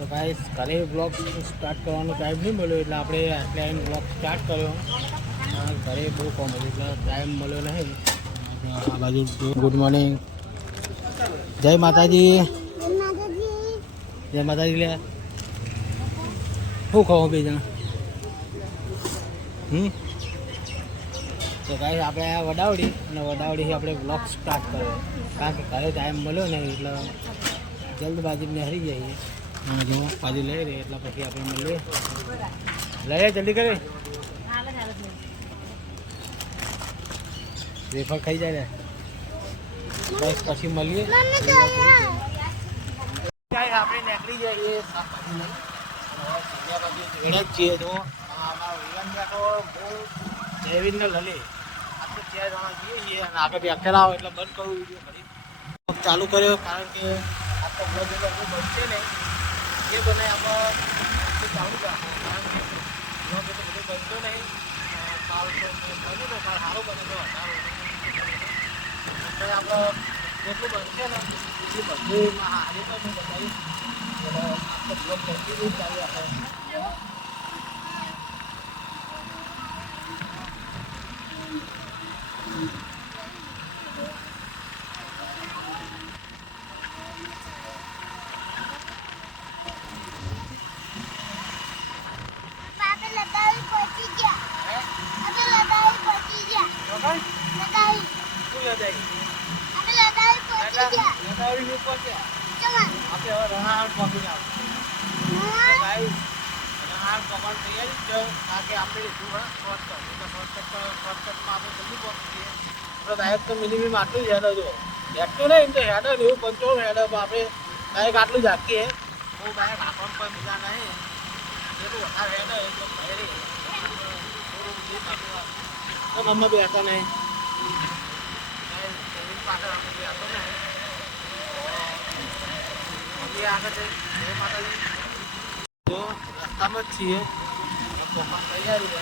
તો ગાઈસ ઘરે blog start કરવાનો ટાઈમ નહીં મળ્યો એટલે આપણે આટલે આવીને બ્લોગ સ્ટાર્ટ કર્યો. ઘરે બહુ કોમ હતું એટલે ટાઈમ મળ્યો નહીં. આ બાજુ ગુડ મોર્નિંગ, જય માતાજી. જય માતાજી. લે શું ખાઓ બે જણા? તો ગાઈસ આપણે આ વડાવડી અને વડાવડીથી આપણે બ્લોગ સ્ટાર્ટ કર્યો કારણ કે ઘરે ટાઈમ મળ્યો નહીં એટલે જલ્દબાજી હરી જઈએ. જો પાછી લઈ રહી એટલે પછી આપણે મળીએ. લઈએ જલ્દી કરે વેફર ખાઈ જાય ને બસ પછી મળીએ. આપણે નીકળી જઈએ છીએ. જો જયવીરને લલી આપણે 4 જણા જઈએ છીએ અને આગળ વ્યાખ્યા આવે એટલે બંધ કરવું વિડીયો ચાલુ કર્યો કારણ કે આપણે બ્લોગ એટલે બનશે નહીં એ બનાવી આપણે ચાલુ રાખો કારણ કે બ્લોગ એટલે બધું બનતો નહીં. કાલ તો બન્યું ને કાલ સારું બને તો આપણે જેટલું બનશે ને એટલું બધું હારી પણ હું બતાવીશ. આપણે બ્લોગ કન્ટિન્યુ ચાલુ રાખે. ડાયરેક્ટ તો મિનિમમ આટલું જ હેડો જો હેડતો નહીં એમ તો હેડો ને એવું 55 હેડો આપણે ડાયરેક્ટ આટલું જ હાકીએ. હું ડાયરેક્ટ હાકવાનું કોઈ મજા નહીં એટલું વધારે હેડો એટલે તો મમ્મા બી હતા નહીં પાછળ અમે બી હતો નહીં મમ્મી આગળ જઈ જય માતાજી. જો રસ્તામાં જ છીએ તૈયારી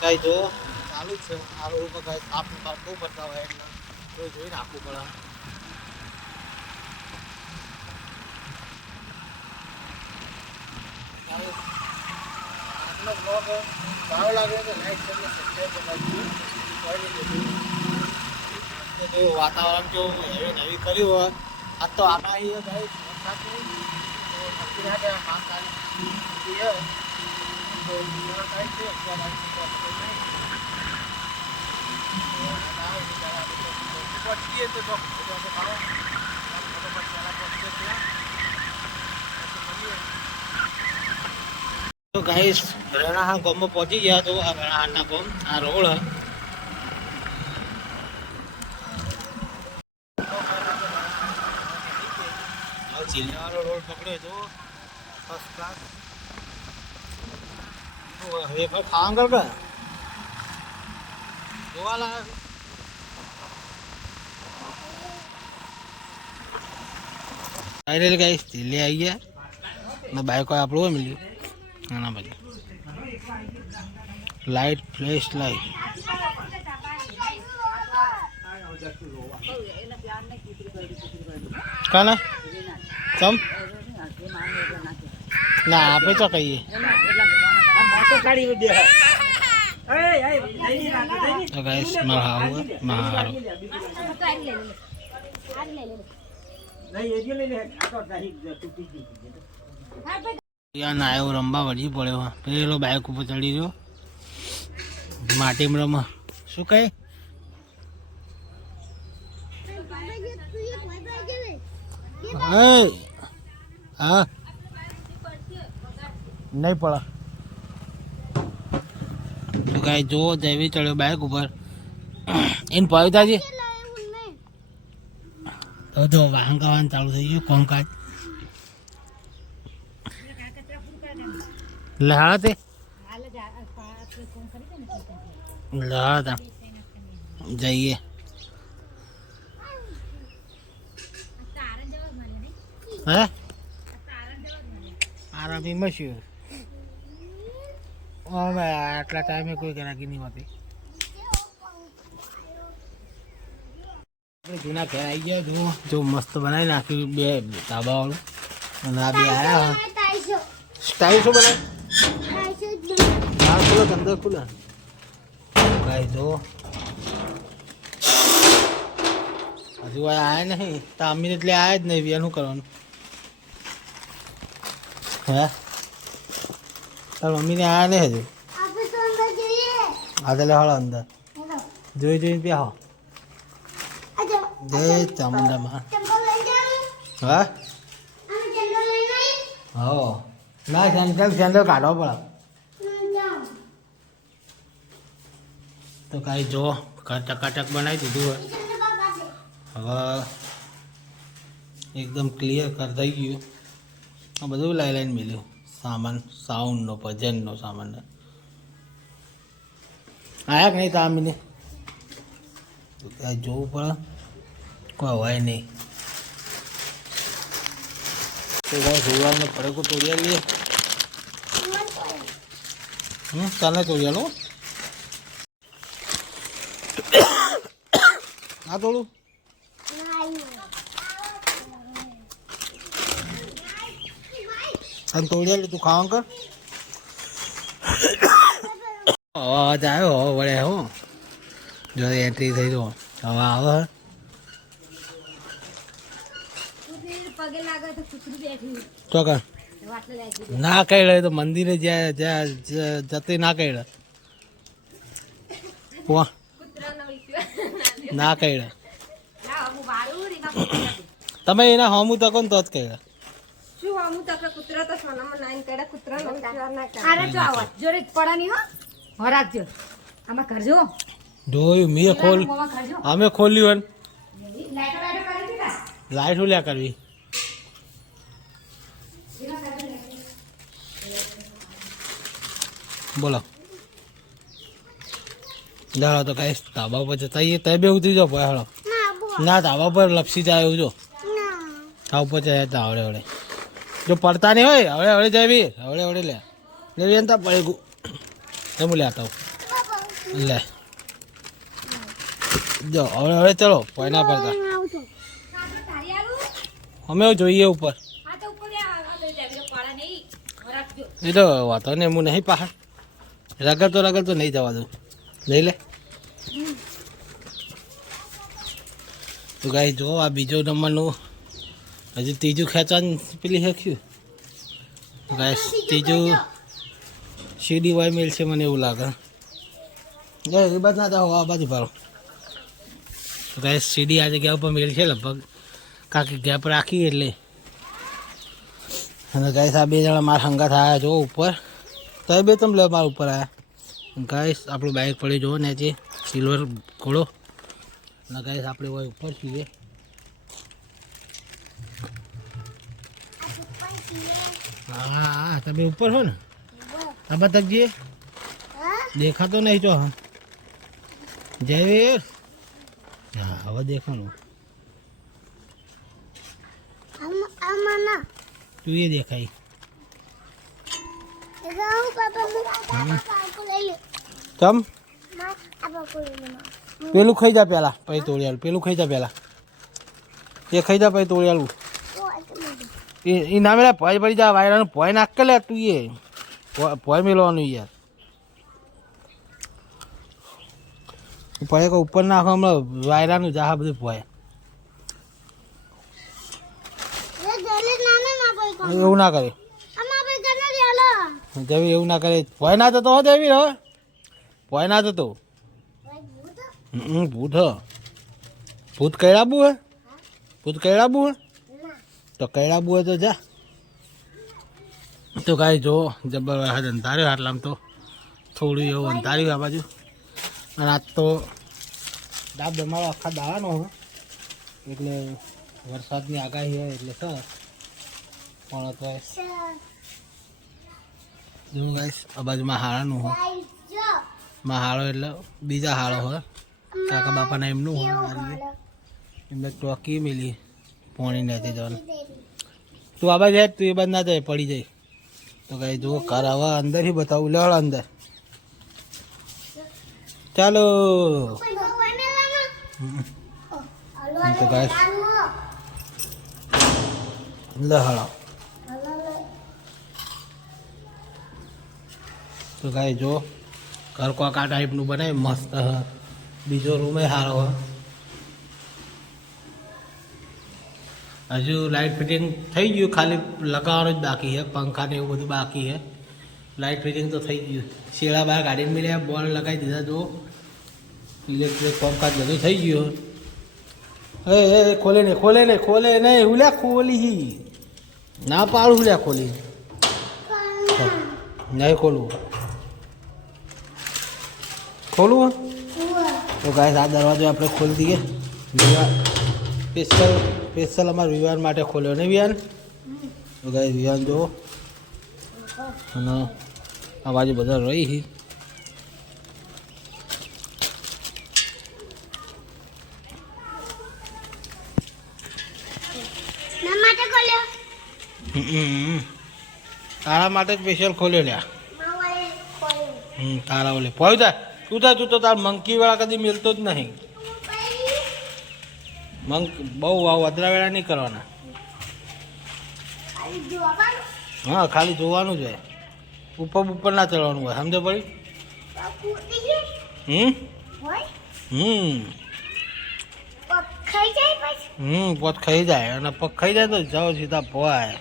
કઈ જો ચાલુ જ છે. આ રોડ પર કઈ સાફ બહુ કરતા હોય એટલે કોઈ જોઈને આપવું પડે. આજનો બ્લોગ સારો લાગ્યો તો લાઈક કરીને સબસ્ક્રાઈબ કરી નાખજો. વાતાવરણ જો નવી નવી કર્યું હોય આજ તો આગાહી ગઈ વરસાદની તો નક્કી ના કહેવાય 5 તારીખ છે તો 11 તારીખ છે 11 પહોંચીએ તો ખાઓ તો ગાઈસ રણાહા ગામમાં પહોંચી ગયા. તો આ રણાહાના ગામ આ રોડ ચીલિયાવાળો રોડ પકડ્યો તો ફર્સ્ટ ક્લાસ. હવે પણ ખાવા કર કે જોવા લાગે ગાઈસ દિલ્હી આવી ગયા ને બાઈક આપણું હોય મળ્યું આના પછી લાઈટ ફ્લેશ લાઈટ કાના ચમ ના આપણે તો કહીએ તો ગાઈસ મારો ના એવું રમવા વળી પડ્યો. પેલો બાઈક ઉપર ચડી ગયો માટીમાં રમવા. શું કહે હા નહીં પડે તો કાંઈ જો જયવી ચડ્યો બાઈક ઉપર એને પવિતાજી તો જો વાહન ગાવાનું ચાલુ થઈ ગયું કોમકાજ. લહા તે લહા જઈએ હે આરામીમાં શું અમે આટલા ટાઈમે કોઈ ગ્રાહકી નહીં હોતી. જૂના ઘર આવી ગયા જો મસ્ત બનાવી નાખ્યું બે ધાબાવાળું અને આ બે આવ્યા સ્ટાઈલ શું બનાવે બહાર ખુલે અંદર ખુલે કાંઈ જો હજુ આવ્યા નહીં તો અમીર એટલે આવ્યા જ નહીં શું કરવાનું હે તાર મમ્મીને આવ્યા નહીં હજુ હા તો હળો અંદર જોઈ જોઈને પ્યા જય ચામુંડામાં હા હો ના સેન્ડલ કાઢવો પડે તો કાંઈ જો ટકાટક બનાવી દીધું હોય હવે એકદમ ક્લિયર કર થઈ ગયું આ બધું લાઈ લાઈને મળ્યું સામાન સાઉન્ડનો ભજનનો સામાન આયા કે નહીં તામીને કાંઈ જોવું પડે કોઈ હોય નહીં તો કાંઈ ગુરુવારને પડેકો તોડિયા લઈએ તને તોડિયાનું આ તોડું તને તોડિયા લે તું ખાવા કર અવાજ આવ્યો વળે હો જો એન્ટ્રી થઈ તો હવે આવે ચોકર ના કહેડે તો મંદિરે જ્યાં જતી ના કહેડે ના કહેડે તમે એના હોમું તકો ને તો જ કહેડે જોયું મેં અમે ખોલ્યું લાઈટ લ્યા કરવી બોલો જાઓ તો કઈ ધાબા પર જતા તય બે ઉતરી જાઓ હેડો ના ધાબા પર લપસી જાય એવું જો આ ઉપર જાય આવડે આવડે જો પડતા નહીં હોય હવડે હવડે જાય બી હવડે હવડે લે લેવી એમ તા પડે ગયું એમ લેતા લે જો હવડે હવડે ચલો કોઈ ના પડતા અમે જોઈએ ઉપર એ તો વાતો ને હું નહીં પહાડ રગડ તો નહીં જવા દઉં લઈ લે તો ગાઈ જો આ બીજો નંબરનું હજી ત્રીજું ખેંચવાનું પેલી હેખ્યું ગાય ત્રીજું સીડી વાય મેલ છે મને એવું લાગે એ બાજુ ના જાઓ આ બાજુ ભાડો તો ગાય સીડી આ જગ્યા ઉપર મેલ છે લગભગ કાકી ગેપ રાખી એટલે અને ગાઈસ આ બે જણા મારા હંગાથ આવ્યા જો ઉપર તો બે તમે લે મારા ઉપર આવ્યા ગાઈસ આપણું બાઇક પડી જુઓ ને જે સિલ્વર ઘોડો અને ગાઈસ આપણે હોય ઉપર છીએ હા તમે ઉપર હો ને તમે તક જઈએ દેખાતો નહીં જો હા જયવીર હા હવે દેખાનું તું એ દેખાય ચમ પેલું ખાઈ જા પેલા પછી તોડિયાલું પેલું ખાઈ જા પેલા એ ખાઈ જા પછી તોડિયાલું એ ના મેલા ભોય પડી જા વાયરાનું ભોય નાખ કે લે તું એ ભોય મેળવાનું યાર ભોય ઉપર નાખો હમણાં વાયરાનું જા બધું ભોય એવું ના કરે જવી એવું ના કરે ભોય ના જતો હો જવી હવે ભોય ના જતો ભૂત ભૂત કૈરાબુ હે ભૂત કૈરાબુ હે તો કૈરાબુ હે તો જા તો કાંઈ જો જબર વરસાદ અંધાર્યો આટલામાં તો થોડું એવું અંધાર્યું આ બાજુ અને આજ તો ડાબ અમારો આખા દાવાનો હોય એટલે વરસાદની આગાહી હોય એટલે સર પણ તો જો ગાઈસ આ બાજુમાં હાળાનું હોય માં હાળો એટલે બીજા હાળો હોય કાકા બાપાના એમનું હોય એમને ચોકી મેલી પોણી નથી જવાનું તું આવા જાય તું એ બાદ ના જાય પડી જાય તો કઈ જો કાર આવા અંદર ही બતાવું લેવડ અંદર ચાલો તો ગાઈસ લે હાલો તો ગાઈસ જો ઘર કોક આ ટાઈપનું બનાવી મસ્ત બીજો રૂમ સારો હજુ લાઇટ ફિટિંગ થઈ ગયું ખાલી લગાવવાનું જ બાકી છે પંખા ને એવું બધું બાકી છે લાઇટ ફિટિંગ તો થઈ ગયું શેડા બહાર ગાડીને મળ્યા બોલ લગાવી દીધા જો ઇલેક્ટ્રિક પંખા બધું થઈ ગયું એ ખોલે નહીં ઉલ્યા ખોલી ના પાડું ઉલ્યા ખોલી નહીં ખોલવું તો ગાઈસ આ દરવાજો આપણે ખોલી દઈએ સ્પેશિયલ અમારા વિવાન માટે ખોલ્યો ને વિવાન તો ગાઈસ વિવાન જો અને આ બાજુ બધા રહી તારા માટે સ્પેશિયલ ખોલ્યો લ્યા તારા ઓલે પોઈ તું તો તાર મંકી વાળા કદી મિલતો જ નહીં બહુ વધરા વેળા નહીં કરવાના હા ખાલી જોવાનું જ હોય ઉપર ના ચડવાનું હોય સમજો પડી પોત ખાઈ જાય અને પગ ખાઈ જાય તો જાઓ સીધા પોવાય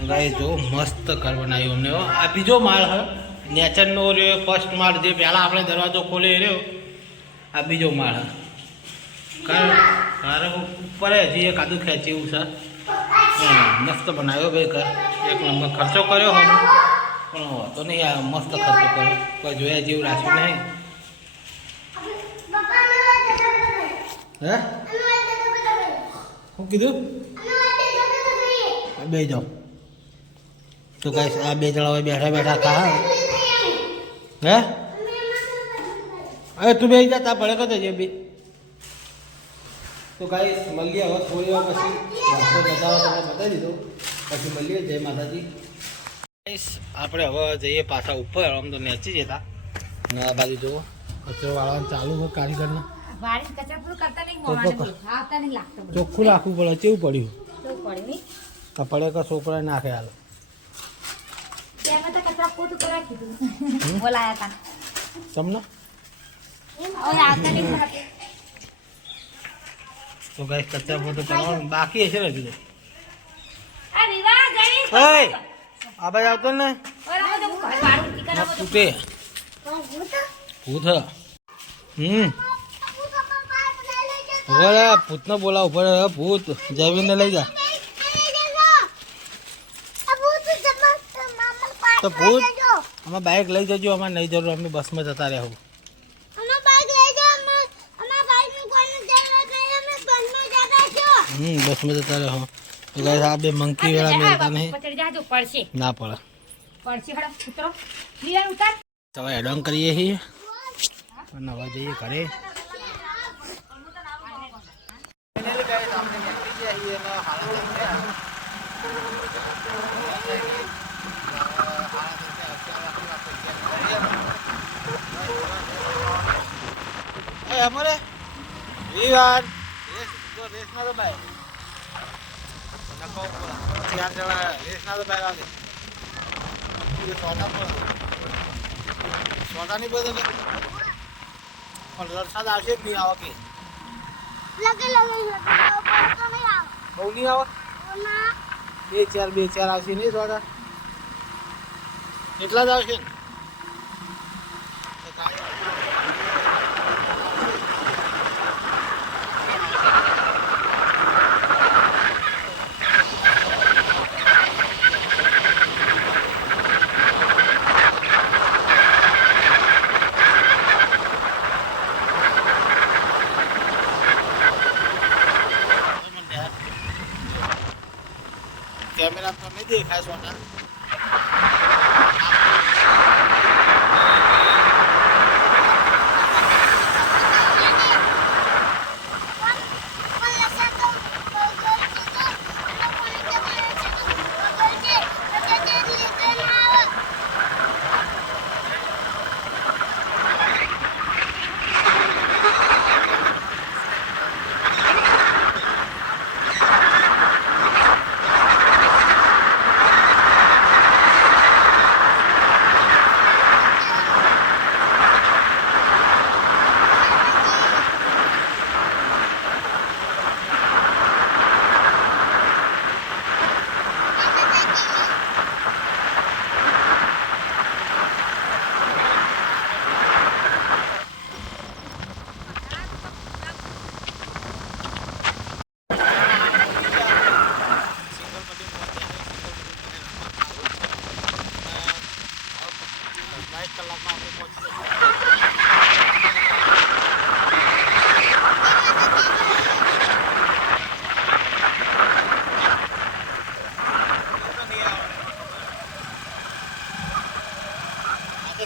ગાઈ જો મસ્ત ઘર બનાવ્યું અમને આ બીજો માળ હ નેચરનો રહ્યો ફર્સ્ટ માળ જે પહેલાં આપણે દરવાજો ખોલે રહ્યો આ બીજો માળ હ કારણ ઉપર હજી એક આદું ખેંચી એવું છે મસ્ત બનાવ્યો ભાઈ ઘર એક નંબર ખર્ચો કર્યો હવે પણ તો નહીં આ મસ્ત ખર્ચો કર્યો કોઈ જોયા જેવું રાખ્યું નહીં હે શું કીધું બે જાઓ તો ગાઈસ આ બે જણા બેઠા ખા હે અરે તું બે જા ભલે કરતો છે બે તો ગાઈસ મળીએ હવે થોડી વાર પછી બતાવો તમને બતાવી દીધો પછી મળીએ જય માતાજી ગાઈસ આપણે હવે જઈએ પાછા ઉપર આમ તો નેચી જતા ને આ બાજુ જુઓ કચરો વાળવાનું ચાલુ હોય કારીગરને ચોખ્ખું રાખવું પડે કેવું પડ્યું કપડે કે છોકરા નાખે હાલ તમને તો ગાઈસ કચરા પોતું કરવાનું બાકી હશે ને હજુ આ બાજુ આવતો ને તૂટે ભૂત ભૂતને બોલાવું પડે ભૂત જમીનને લઈ જા તો ભૂત અમે બાઇક લઈ જજો અમારે નહીં જરૂર અમે બસમાં જતા રહેવું બસમાં જતા રહો તો ગાઈસ આ બે મંકી વાળા મેલતા નહીં ના પડે તો એડવાન્સ કરીએ છીએ અને હવે જઈએ ઘરે અમારે વિવાન રેસ ના તો ભાઈ ચાર જણા રેસ ના તો ભાઈ લાગે સોડા નહીં બધે પણ વરસાદ આવશે જ નહીં આવે કે બહુ નહીં આવે બે ચાર આવશે નહીં સોડા એટલા જ આવશે ને कैमरा पर नहीं देखा सोना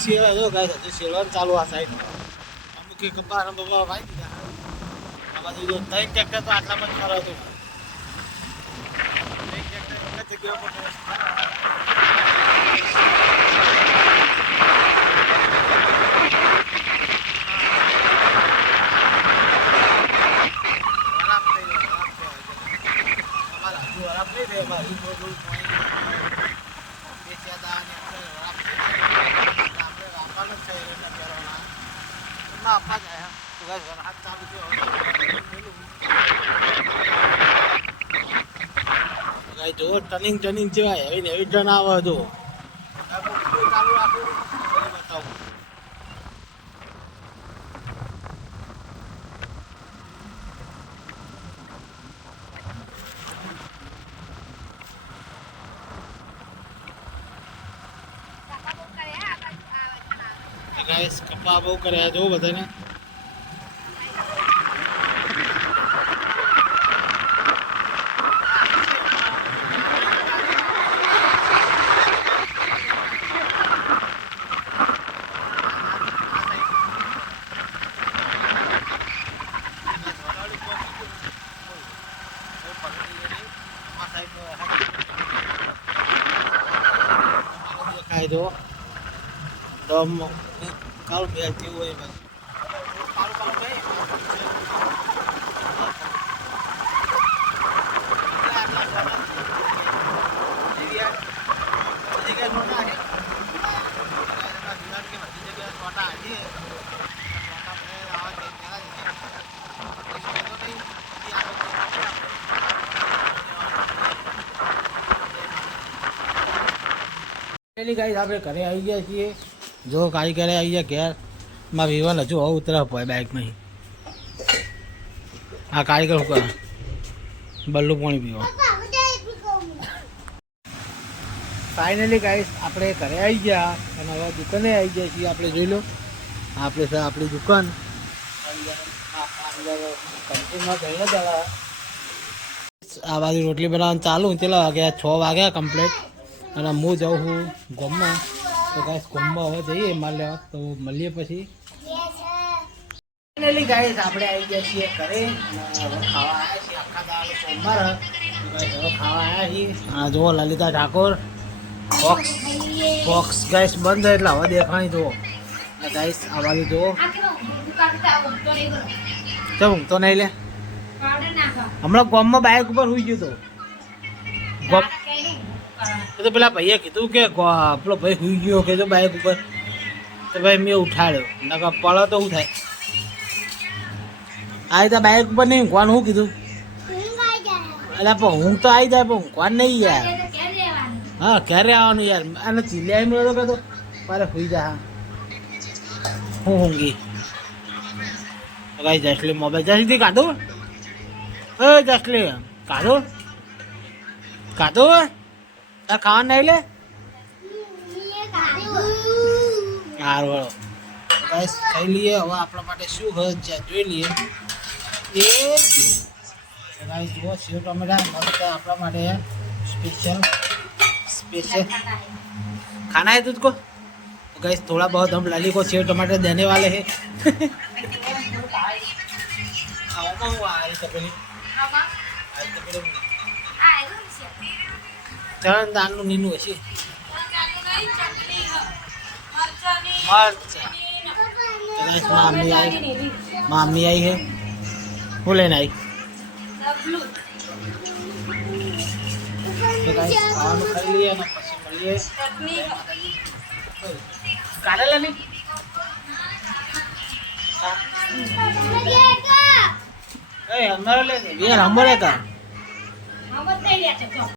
પછી હવે જો ગાય હજુ શેરવાનું ચાલુ આ સાઈડ અમુક કપા બપા વાઈ દીધા આ બાજુ જો 3 ટ્રેક્ટર તો આટલામાં જ ખરો હતું 3 ટ્રેક્ટર જગ્યા પર જો ટર્નિંગ જેવાય એવી ને એવી ટર્ન આવે જો ચાલુ રાખું બતાવું ગાઈસ કપા બહુ કર્યા જો બધાને જો દમ કાલ બે જેવું હોય બસ કાલ બે ગાઈસ આપણે ઘરે આવી ગયા છીએ જો કારીગરે આવી ગયા ઘેર માં વિવન હજુ હવે ઉતરવા પડે બાઇકમાં આ કારીગર શું કરે બલ્લું પાણી પીવા ફાઇનલી ગાઈસ આપણે ઘરે આવી ગયા અને હવે દુકાને આવી ગયા છીએ આપણે જોઈ લો આપણે છે આપણી દુકાન અંદર કંપનીમાં જઈને જવા આ બાજુ રોટલી બનાવવાનું ચાલુ કેટલા વાગ્યા 6 વાગ્યા કમ્પ્લીટ અને હું જાઉં છું ગામમાં તો ગાઈસ ગામમાં હવે જઈએ માલ લેવા તો મળીએ પછી ફાઇનલી ગાઈસ આપણે આવી ગયા છીએ ઘરે અને હવે ખાવા આવ્યા છીએ આખા દાળ સોમવાર હવે ખાવા આવ્યા છીએ આ જુઓ લલિતા ઠાકોર બોક્સ ગાઈસ બંધ છે એટલે હવે દેખાણી જુઓ ગાઈસ આ બાજુ જુઓ ચમ તો નહીં લે હમણાં ગામમાં બાઇક ઉપર સુઈ ગયો તો પેલા ભાઈએ કીધું કે પેલો ભાઈ સુઈ ગયો કે જો બાઇક ઉપર તો ભાઈ મેં ઉઠાડ્યો નકર પડે તો શું થાય આ રીતે બાઇક ઉપર નહીં ઊંઘવાનું શું કીધું એટલે પણ ઊંઘ તો આવી જાય પણ ઊંઘવાનું નહીં યાર હા ક્યારે આવવાનું યાર અને ચીલિયા મળ્યો તો મારે સુઈ જા હું ઊંઘી કઈ જસલી મોબાઈલ જસલી કાઢું એ જસલી કાઢું ખાવાનું નહીં લે સારું વળો ગાઈસ ખાઈ લઈએ હવે આપણા માટે શું જોઈ લઈએ એ ગાઈસ જુઓ સેવ ટમેટા મસ્ત આપણા માટે स्पेशल खाना है तुझको तो गाइस थोड़ा बहुत हम लाली को सेव टमाटर देने वाले हैं चरण दान नीनू है मामी आई है वो लेना आई तो गाइस खाना खाई लिया ना पसी મળીએ કાઢેલા નહીં એ અમારે લે યાર અમારે કા